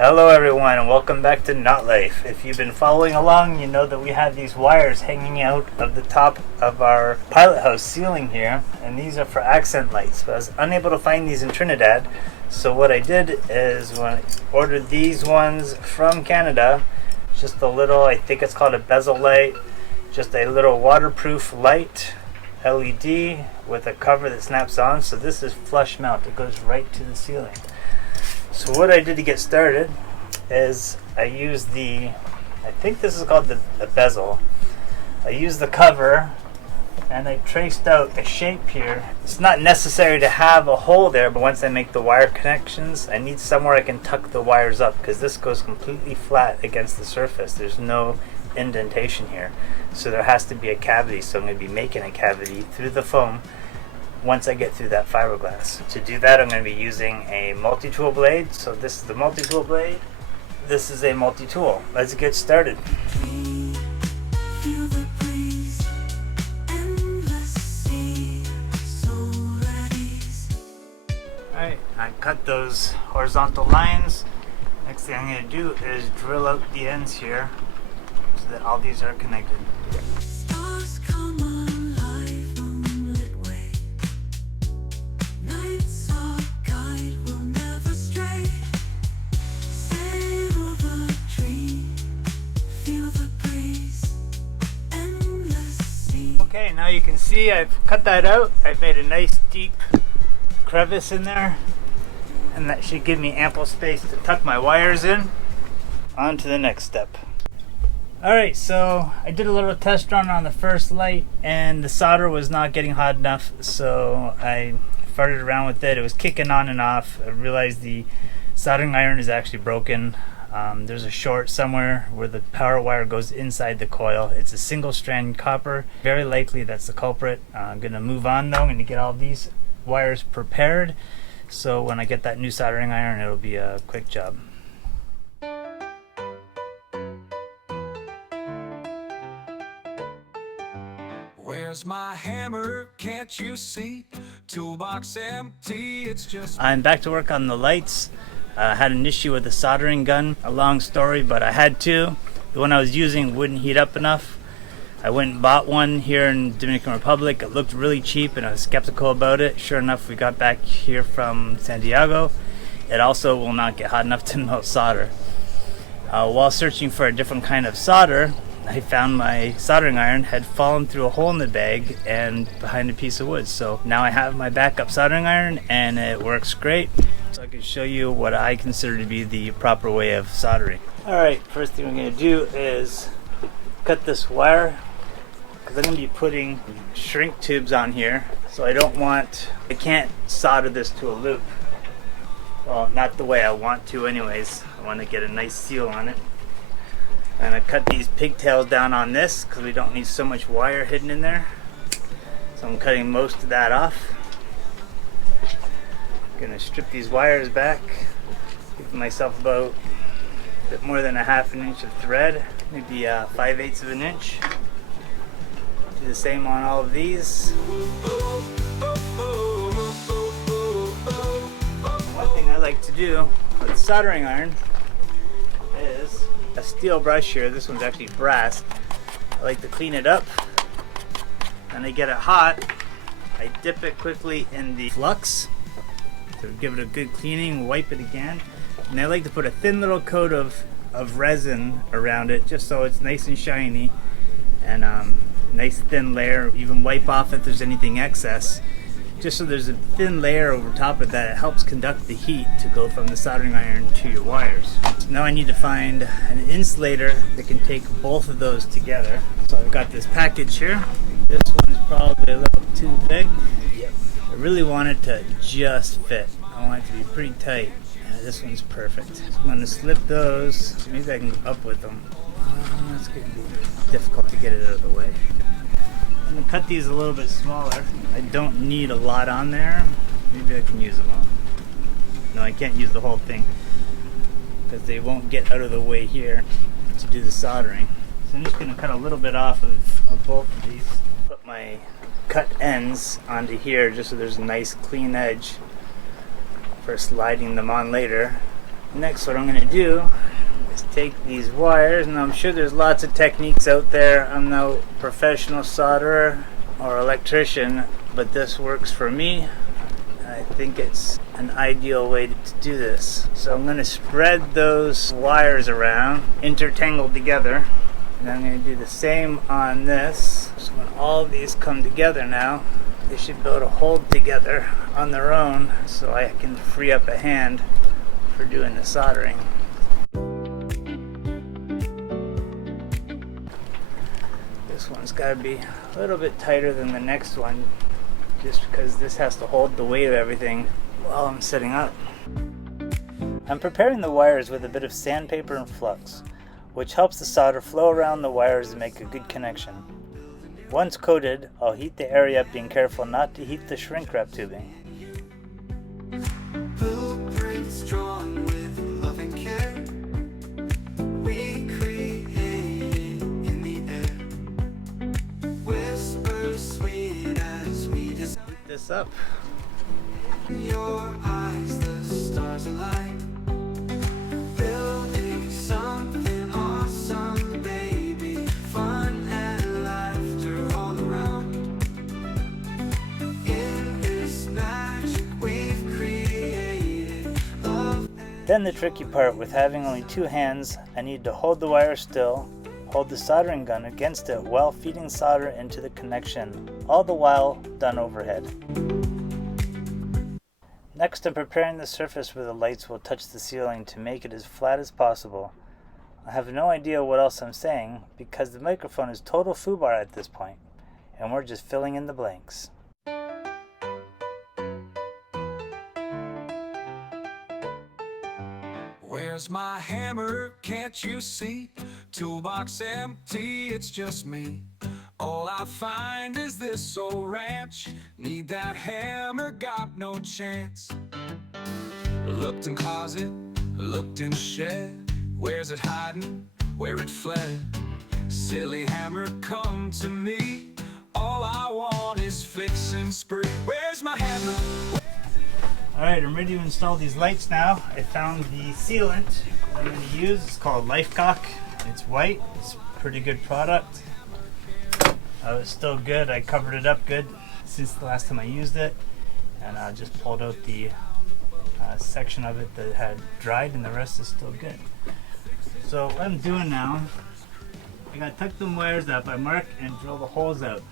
Hello everyone and welcome back to Knot Life. If you've been following along, you know that we have these wires hanging out of the top of our pilot house ceiling here, and these are for accent lights. But I was unable to find these in Trinidad, so what I did is when I ordered these ones from Canada, just a little, I think it's called a bezel light, just a little waterproof light, LED with a cover that snaps on. So this is flush mount, it goes right to the ceiling. So what I did to get started is I used I think this is called the bezel. I used the cover and I traced out a shape here. It's not necessary to have a hole there, but once I make the wire connections, I need somewhere I can tuck the wires up because this goes completely flat against the surface. There's no indentation here. So there has to be a cavity, so I'm going to be making a cavity through the foam once I get through that fiberglass. To do that, I'm going to be using a multi-tool blade. So this is the multi-tool blade. This is a multi-tool. Let's get started. Alright, I cut those horizontal lines. Next thing I'm going to do is drill out the ends here so that all these are connected. Okay, now you can see I've cut that out. I've made a nice deep crevice in there, and that should give me ample space to tuck my wires in. On to the next step. Alright, so I did a little test run on the first light and the solder was not getting hot enough, so I farted around with it. It was kicking on and off. I realized the soldering iron is actually broken. There's a short somewhere where the power wire goes inside the coil. It's a single strand copper. Very likely that's the culprit. I'm going to move on though. I'm going to get all these wires prepared, so when I get that new soldering iron, it'll be a quick job. Where's my hammer? Can't you see? Toolbox empty, it's just... I'm back to work on the lights. I had an issue with the soldering gun. A long story, but I had to. The one I was using wouldn't heat up enough. I went and bought one here in Dominican Republic. It looked really cheap and I was skeptical about it. Sure enough, we got back here from San Diego. It also will not get hot enough to melt solder. While searching for a different kind of solder, I found my soldering iron had fallen through a hole in the bag and behind a piece of wood. So now I have my backup soldering iron and it works great. So I can show you what I consider to be the proper way of soldering. Alright, first thing we're going to do is cut this wire, because I'm going to be putting shrink tubes on here. So I can't solder this to a loop. Well, not the way I want to anyways. I want to get a nice seal on it. I'm going to cut these pigtails down on this because we don't need so much wire hidden in there. So I'm cutting most of that off. I'm going to strip these wires back. Give myself about a bit more than a half an inch of thread, maybe 5/8 of an inch. Do the same on all of these. One thing I like to do with soldering iron is a steel brush here. This one's actually brass. I like to clean it up, and I get it hot. I dip it quickly in the flux to give it a good cleaning, wipe it again, and I like to put a thin little coat of resin around it just so it's nice and shiny, and nice thin layer. Even wipe off if there's anything excess, just so there's a thin layer over top of that. It helps conduct the heat to go from the soldering iron to your wires. So now I need to find an insulator that can take both of those together. So I've got this package here. This one's probably a little too big. Yep. I really want it to just fit. I want it to be pretty tight. This one's perfect. So I'm going to slip those. Maybe I can go up with them. It's going to be difficult to get it out of the way. I'm going to cut these a little bit smaller. I don't need a lot on there. Maybe I can use them all. No, I can't use the whole thing because they won't get out of the way here to do the soldering. So I'm just going to cut a little bit off of both of these. Put my cut ends onto here just so there's a nice clean edge for sliding them on later. Next, what I'm going to do is take these wires, and I'm sure there's lots of techniques out there. I'm no professional solderer or electrician, but this works for me. I think it's an ideal way to do this. So I'm going to spread those wires around, intertangled together, and I'm going to do the same on this. So when all of these come together now, they should be able to hold together on their own, so I can free up a hand for doing the soldering. This one's got to be a little bit tighter than the next one, just because this has to hold the weight of everything while I'm setting up. I'm preparing the wires with a bit of sandpaper and flux, which helps the solder flow around the wires and make a good connection. Once coated, I'll heat the area up, being careful not to heat the shrink wrap tubing. Blueprints drawn with love and care. We create in the air. Whispers sweet as we just Heat this up. your eyes, the stars align. Building something awesome, baby. Fun and laughter all around. In this magic we've created, love. Then the tricky part, with having only two hands, I need to hold the wire still, hold the soldering gun against it while feeding solder into the connection, all the while done overhead. Next, I'm preparing the surface where the lights will touch the ceiling to make it as flat as possible. I have no idea what else I'm saying, because the microphone is total foobar at this point, and we're just filling in the blanks. Where's my hammer? Can't you see? Toolbox empty, it's just me. All I find is this old ranch. Need that hammer, got no chance. Looked in closet, looked in shed. Where's it hiding? Where it fled? Silly hammer, come to me. All I want is fix and spree. Where's my hammer? Alright, I'm ready to install these lights now. I found the sealant I'm going to use. It's called Lifecock. It's white. It's a pretty good product. It's still good. I covered it up good since the last time I used it. And I just pulled out the section of it that had dried, and the rest is still good. So what I'm doing now, I got to tuck them wires up. I mark and drill the holes out.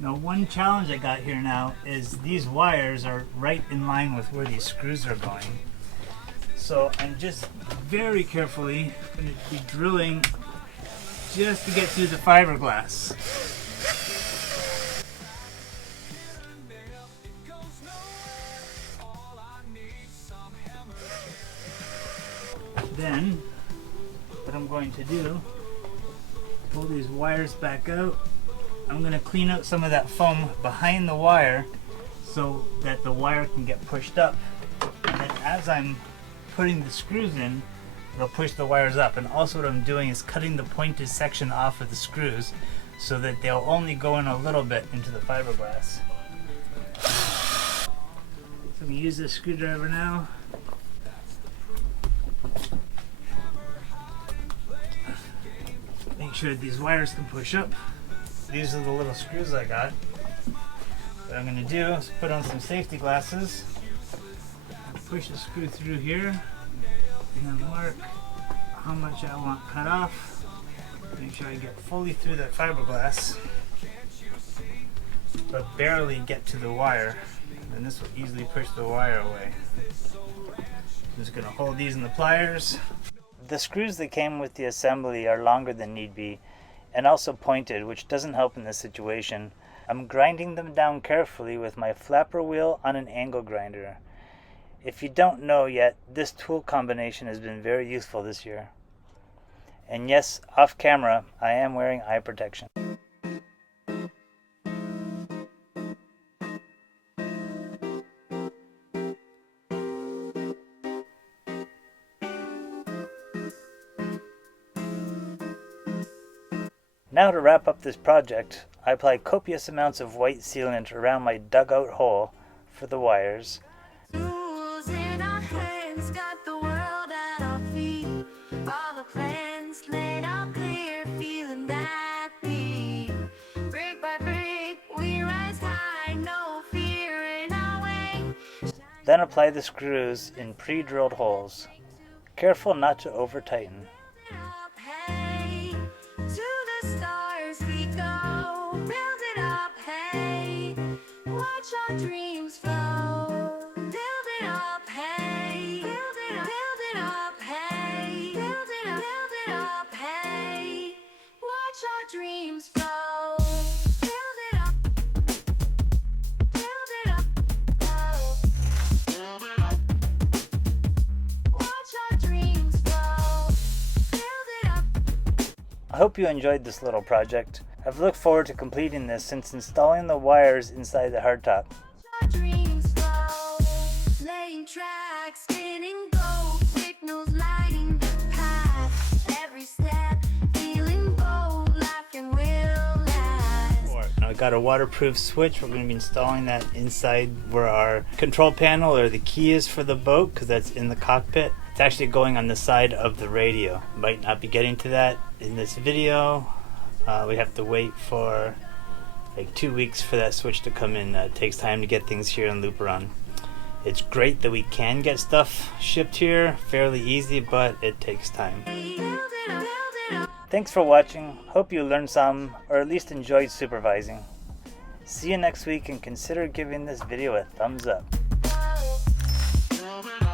Now, one challenge I got here now is these wires are right in line with where these screws are going. So I'm just very carefully going to be drilling just to get through the fiberglass. Then, what I'm going to do, pull these wires back out. I'm going to clean out some of that foam behind the wire so that the wire can get pushed up. And then as I'm putting the screws in, it'll push the wires up. And also what I'm doing is cutting the pointed section off of the screws so that they'll only go in a little bit into the fiberglass. So I'm going to use this screwdriver now. Make sure these wires can push up. These are the little screws I got. What I'm going to do is put on some safety glasses, push the screw through here, and then mark how much I want cut off. Make sure I get fully through that fiberglass, but barely get to the wire. And this will easily push the wire away. I'm just going to hold these in the pliers. The screws that came with the assembly are longer than need be, and also pointed, which doesn't help in this situation. I'm grinding them down carefully with my flapper wheel on an angle grinder. If you don't know yet, this tool combination has been very useful this year. And yes, off camera, I am wearing eye protection. Now to wrap up this project, I apply copious amounts of white sealant around my dugout hole for the wires. Tools in our hands, got the world at Then apply the screws in pre-drilled holes. Careful not to over-tighten. Hey, to the stars we go. Build it up, hey. Watch our dreams flow. Build it up, hey. Build it up, hey. Build it up, hey. Watch our dreams flow. Build it up. Build it up. Oh. Build it up. Watch our dreams flow. Build it up. I hope you enjoyed this little project. I've looked forward to completing this since installing the wires inside the hardtop. Our dreams flow. Laying tracks, spinning gold, signals lighting the path. Every step, feeling bold, laughing will last. Now I got a waterproof switch. We're going to be installing that inside where our control panel or the key is for the boat, because that's in the cockpit. It's actually going on the side of the radio. Might not be getting to that in this video. We have to wait for like 2 weeks for that switch to come in. It takes time to get things here in Luperon. It's great that we can get stuff shipped here fairly easy, but it takes time. Build it up, build it up. Thanks for watching. Hope you learned some, or at least enjoyed supervising. See you next week, and consider giving this video a thumbs up. Build it up.